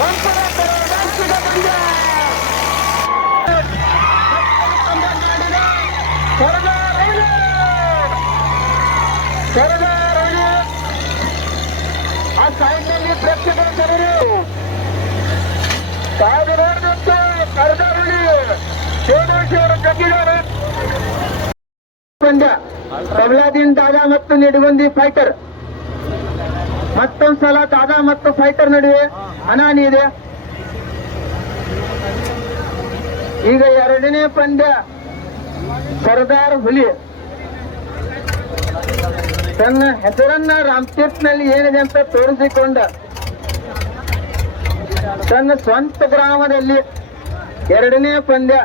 ಆ ದಾದಾ ಮತ್ತು ನಿಡುಗುಂದಿ ಫೈಟರ್ ಮತ್ತೊಂದ್ಸಲ ದಾದಾ ಮತ್ತು ಫೈಟರ್ ನಡುವೆ ಹನಾನಿ ಇದೆ ಈಗ ಎರಡನೇ ಪಂದ್ಯ, ಸರ್ದಾರ್ ಹುಲಿ. ತನ್ನ ಹೆಸರನ್ನ ರಾಮತೀರ್ಥ್ನಲ್ಲಿ ಏನಿದೆ ಅಂತ ತೋರಿಸಿಕೊಂಡ. ತನ್ನ ಸ್ವಂತ ಗ್ರಾಮದಲ್ಲಿ ಎರಡನೇ ಪಂದ್ಯ.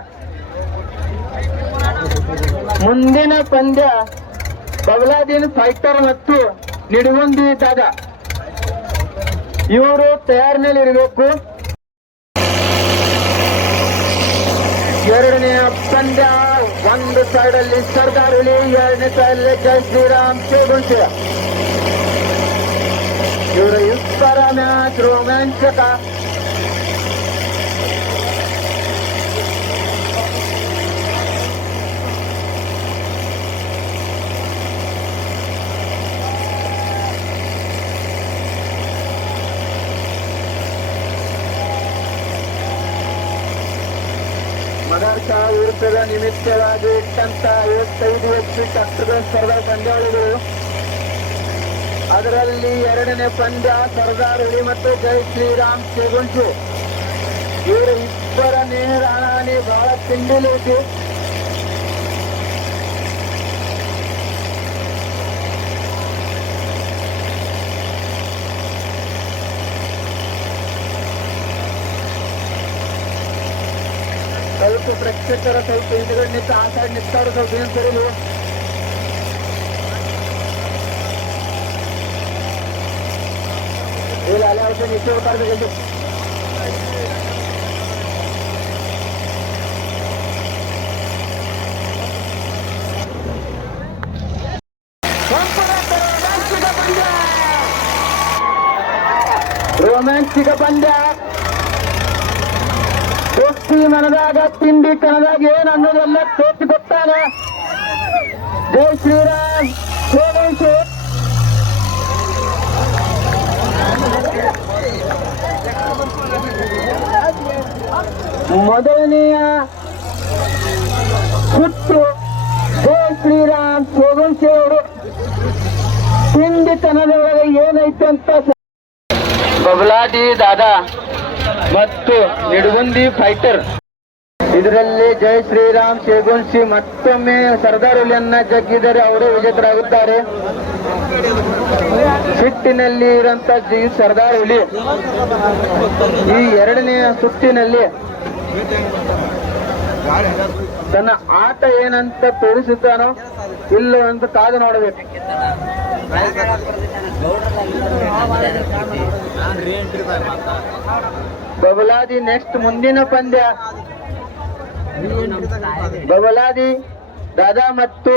ಮುಂದಿನ ಪಂದ್ಯ ಬಬಲಾದೀನ್ ಫೈಟರ್ ಮತ್ತು ನಿಡುಗುಂದಿ ಇವರು ತಯಾರಿನಲ್ಲಿ ಇರಬೇಕು. ಎರಡನೆಯ ಪಂದ್ಯ, ಒಂದು ಸೈಡ್ ಅಲ್ಲಿ ಸರ್ದಾರ್ ಹುಲಿ, ಎರಡನೇ ಸೈಡ್ ಜೈ ಶ್ರೀರಾಮ್ ಚೇಗುಂಟೆ ಇವರ ಇಬ್ಬರ ಮ್ಯಾಚ್ ರೋಮಾಂಚಕ. ಮದರ್ಸ ವಿರುದ್ಧದ ನಿಮಿತ್ತವಾಗಿ ಇಟ್ಟಂತ ಐವತ್ತೈದು ಹೆಚ್ಚು ಕಷ್ಟದ ಸರ್ದಾರ್ ಪಂದ್ಯಾವಳಿಗಳು ಅದರಲ್ಲಿ ಎರಡನೇ ಪಂದ್ಯ ಸರ್ದಾರ್ ಹುಲಿ ಮತ್ತು ಜೈ ಶ್ರೀರಾಮ್ ಸೇಗುಂಟು ಇವರು ಇಬ್ಬರ ನೇರ ಹಣಾನಿ ಬಹಳ ತಿಂಡಿಲೈತಿ ಸ್ವಲ್ಪ ಪ್ರೇಕ್ಷಕರ ಸ್ವಲ್ಪ ಹಿಂದ್ಗಡೆ ನಿಂತು ಆ ಸೈಡ್ ನಿಂತಾರು ಸ್ವಲ್ಪ ಏನ್ ಸರಿ ನೀವು ಇಲ್ಲ ಅಲ್ಲೇ ಅವಶ್ಯ ನಿತ್ಯ ಹೋಗ್ಬಾರ್ದು ರೋಮ್ಯಾನ್ಸಿಕ ಪಂದ್ಯ ದೋಸ್ತಿ ಮನದಾಗ, ತಿಂಡಿ ಕಣದಾಗ ಏನ್ ಅನ್ನೋದೆಲ್ಲ ತೋರಿಸಿ ಗೊತ್ತಾನೆ ಜೈ ಶ್ರೀರಾಮ್. ಸೋಮೇಶ್ ಮೊದಲನೆಯ ಹುಟ್ಟು ಜೈ ಶ್ರೀರಾಮ್ ಸೋಗಂಶಿ ಅವರು. ಏನೈತೆ ಅಂತ ಬಬಲಾದಿ ದಾದಾ ಮತ್ತು ನಿಡುಗುಂದಿ ಫೈಟರ್ ಇದರಲ್ಲಿ ಜೈ ಶ್ರೀರಾಮ್ ಶೇಗುನ್ಸಿ ಮತ್ತೊಮ್ಮೆ ಸರ್ದಾರ್ ಹುಲಿಯನ್ನ ಜಗ್ಗಿದರೆ ಅವರೇ ವಿಜೇತರಾಗುತ್ತಾರೆ ಸುತ್ತಿನಲ್ಲಿ ಇರುವಂತ ಜಿ ಸರ್ದಾರ್ ಹುಲಿ ಈ ಎರಡನೆಯ ಸುತ್ತಿನಲ್ಲಿ ತನ್ನ ಆಟ ಏನಂತ ತೋರಿಸುತ್ತಾನೋ ಇಲ್ಲ ಅಂತ ಕಾದು ನೋಡಬೇಕು ಬಬಲಾದಿ ನೆಕ್ಸ್ಟ್ ಮುಂದಿನ ಪಂದ್ಯ. ಬಬಲಾದಿ, ದಾದಾ ಮತ್ತು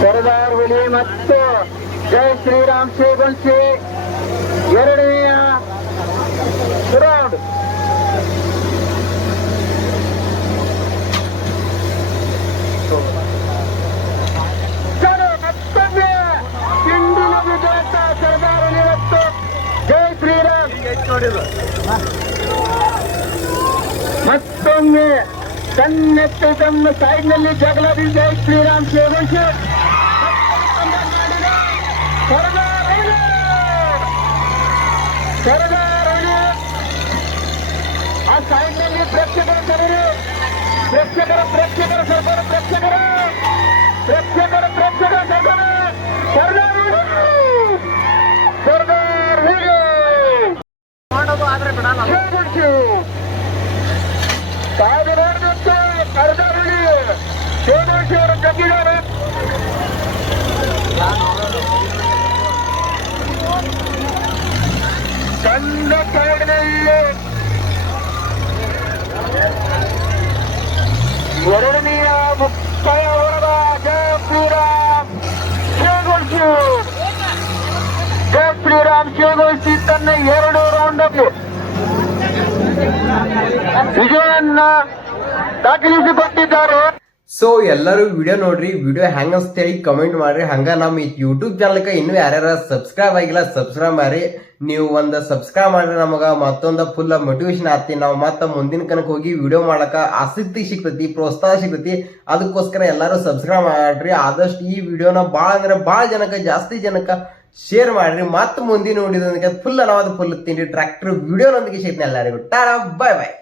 ಸರ್ದಾರ್ ಹುಲಿ ಮತ್ತು ಜೈ ಶ್ರೀರಾಮ್ ಶೇಗುಲ್ಸಿ ಎರಡನೆಯ ರೌಂಡ್ ಚಲೋ ಮತ್ತೊಮ್ಮೆ ಹಿಂದಿನ ವಿಜೇತ ಸರ್ದಾರ್ ಹುಲಿ ಮತ್ತು ಜೈ ಶ್ರೀರಾಮ್ ಮತ್ತೊಮ್ಮೆ ತನ್ನೆತ್ತ ತಮ್ಮ ಸೈಡ್ನಲ್ಲಿ ಜಗಳ ಜೈ ಶ್ರೀರಾಮ್ ಶೇಗುಲ್ಸಿ ಸರ್ದಾರ್ ಹುಲಿ ಸರ್ದಾರ್ ಹುಲಿ ಆ ಸೈಡ್ನಲ್ಲಿ ತನ್ನ ಸೈಡ್ನಲ್ಲಿ ಎರಡನೆಯ ಮುಕ್ತಾಯ ಹೊರದ ಜಯ ಶ್ರೀರಾಮ್ ಶಿವಗೋಷ್ಠಿ ಜಯ ಶ್ರೀರಾಮ್ ಶಿವಗೋಷ್ಠಿ ತನ್ನ ಎರಡು ವಿಜಯವನ್ನ ದಾಖಲಿಸಿಕೊಟ್ಟಿದ್ದಾರೆ. ಸೊ ಎಲ್ಲರೂ ವಿಡಿಯೋ ನೋಡ್ರಿ ವಿಡಿಯೋ ಹೆಂಗ ಹೇಳಿ ಕಮೆಂಟ್ ಮಾಡ್ರಿ. ಹಂಗ ನಮ್ಮ ಯೂಟ್ಯೂಬ್ ಚಾನಲ್ಗೆ ಇನ್ನೂ ಯಾರ್ಯಾರ ಸಬ್ಸ್ಕ್ರೈಬ್ ಆಗಿಲ್ಲ ಸಬ್ಸ್ಕ್ರೈಬ್ ಮಾಡ್ರಿ. ನೀವು ಒಂದು ಸಬ್ಸ್ಕ್ರೈಬ್ ಮಾಡ್ರಿ ನಮಗ, ಮತ್ತೊಂದು ಫುಲ್ ಮೋಟಿವೇಶನ್ ಆಗ್ತಿ. ನಾವು ಮತ್ತೆ ಮುಂದಿನ ಕನಕ ಹೋಗಿ ವಿಡಿಯೋ ಮಾಡಕ್ಕೆ ಆಸಕ್ತಿ ಸಿಗ್ತೈತಿ, ಪ್ರೋತ್ಸಾಹ ಸಿಗ್ತೈತಿ. ಅದಕ್ಕೋಸ್ಕರ ಎಲ್ಲರೂ ಸಬ್ಸ್ಕ್ರೈಬ್ ಮಾಡ್ರಿ. ಆದಷ್ಟು ಈ ವಿಡಿಯೋನ ಭಾಳ ಅಂದ್ರೆ ಭಾಳ ಜನಕ್ಕೆ, ಜಾಸ್ತಿ ಜನಕ್ಕೆ ಶೇರ್ ಮಾಡ್ರಿ. ಮತ್ತೆ ಮುಂದಿನ ನೋಡಿದಕ್ಕೆ ಫುಲ್ ಅನ್ನೋದು ಫುಲ್ ತಿಂಡಿ ಟ್ರ್ಯಾಕ್ಟರ್ ವಿಡಿಯೋನೊಂದಿಗೆ ಸಿಗ್ತೀನಿ ಎಲ್ಲರಿಗೂ. ಟಾರ ಬಾಯ್ ಬಾಯ್